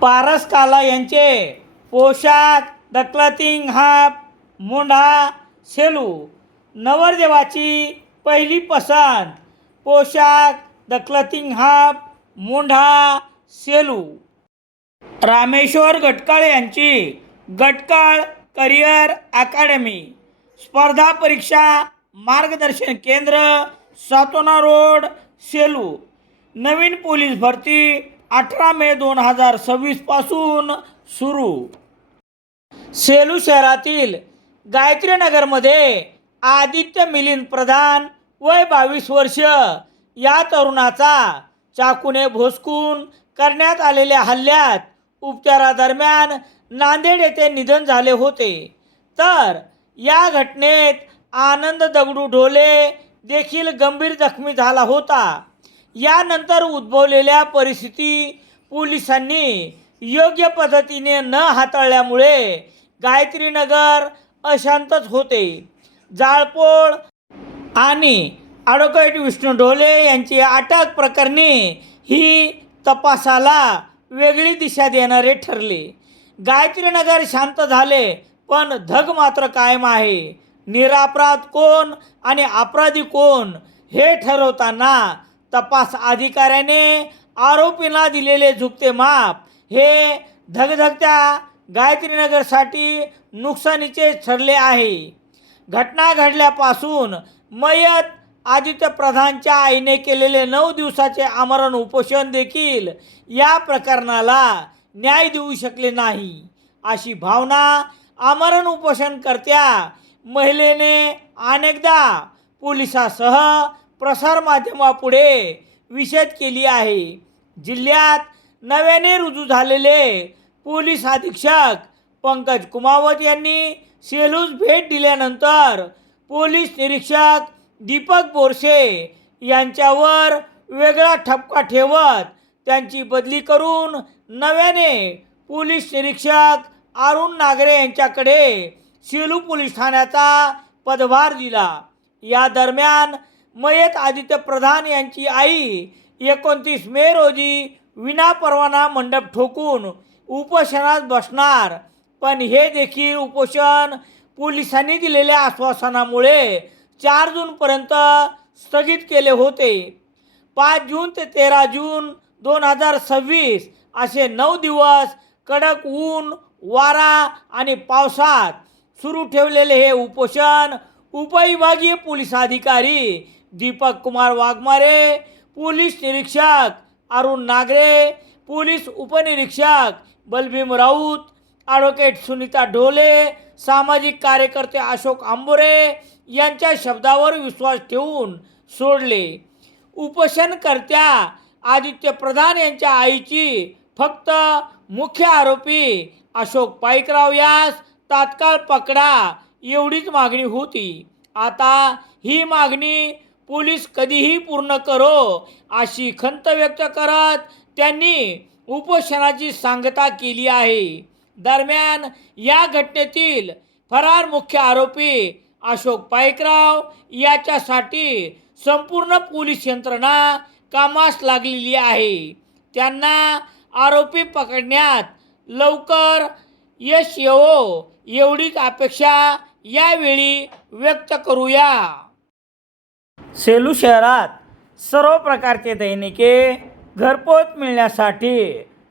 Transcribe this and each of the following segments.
पारस काला यांचे पोशाख द क्लथिंग हाफ मुंढा सेलू. नवरदेवाची पहिली पसंत पोशाख द क्लथिंग हाफ मुंढा सेलू. रामेश्वर गटकाळ यांची गटकाळ करिअर अकॅडमी. स्पर्धा परीक्षा मार्गदर्शन केंद्र सातोना रोड सेलू. नवीन पोलीस भरती 18 मे 2026 पासून सुरू. सेलू शहरातील गायत्रीनगरमध्ये आदित्य मिलिंद प्रधान वय 22 वर्ष या तरुणाचा चाकूने भोसकून करण्यात आलेल्या हल्ल्यात उपचारादरम्यान नांदेड येथे निधन झाले होते. तर या घटनेत आनंद दगडू ढोले देखील गंभीर जखमी झाला होता. यानंतर उद्भवलेल्या परिस्थिती पोलिसांनी योग्य पद्धतीने न हाताळल्यामुळे गायत्रीनगर अशांतच होते. जाळपोळ आणि ॲडव्होकेट विष्णू ढोले यांची अटक प्रकरणी ही तपासाला वेगळी दिशा देणारे ठरले. गायत्रीनगर शांत झाले पण धग मात्र कायम आहे. निरपराध कोण आणि अपराधी कोण हे ठरवताना तपास अधिकाऱ्याने आरोपींना दिलेले झुकते माप हे धगधगत्या गायत्रीनगरसाठी नुकसानीचे ठरले आहे. घटना घडल्यापासून मयत आदित्य प्रधानच्या आईने केलेले 9 दिवसाचे आमरण उपोषण देखील या प्रकरणाला न्याय देऊ शकले नाही, अशी भावना आमरण उपोषणकर्त्या महिलेने अनेकदा पोलिसांसह प्रसारमाध्यमापुढे विशद केली आहे. जिल्ह्यात नव्याने रुजू झालेले पोलीस अधीक्षक पंकज कुमावत यांनी सेलूस भेट दिल्यानंतर पोलीस निरीक्षक दीपक बोरसे यांच्यावर वेगळा ठपका ठेवत त्यांची बदली करून नव्याने पोलीस निरीक्षक अरुण नागरे यांच्याकडे सेलू पोलीस ठाण्याचा पदभार दिला. या दरम्यान मयत आदित्य प्रधान यांची आई 29 मे रोजी विनापरवाना मंडप ठोकून उपोषणात बसणार, पण हे देखील उपोषण पोलिसांनी दिलेल्या आश्वासनामुळे 4 जूनपर्यंत स्थगित केले होते. 5 जून ते 13 जून 2026 असे 9 दिवस कडक ऊन, वारा आणि पावसात सुरू ठेवलेले हे उपोषण उपविभागीय पोलीस अधिकारी दीपक कुमार वाघमारे, पोलीस निरीक्षक अरुण नागरे, पोलीस उपनिरीक्षक बलभीम राऊत, ॲडव्होकेट सुनीता ढोले, सामाजिक कार्यकर्ते अशोक आंबोरे यांच्या शब्दावर विश्वास ठेवून सोडले. उपोषणकर्त्या आदित्य प्रधान यांच्या आईची फक्त मुख्य आरोपी अशोक पाईकराव यास तात्काळ पकडा एवढीच मागणी होती. आता ही मागणी पोलीस कधीही पूर्ण करो अशी खंत व्यक्त करत त्यांनी उपोषणाची सांगता केली आहे. दरम्यान या घटनेतील फरार मुख्य आरोपी अशोक पाईकराव याच्यासाठी संपूर्ण पोलीस यंत्रणा कामास लागलेली आहे. त्यांना आरोपी पकडण्यात लवकर यश येवो एवढीच अपेक्षा यावेळी व्यक्त करूया. सेलू शहरात सर्व प्रकारचे दैनिके घरपोच मिळण्यासाठी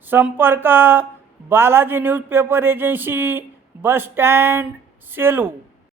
संपर्क Balaji newspaper agency, bus stand, Selu.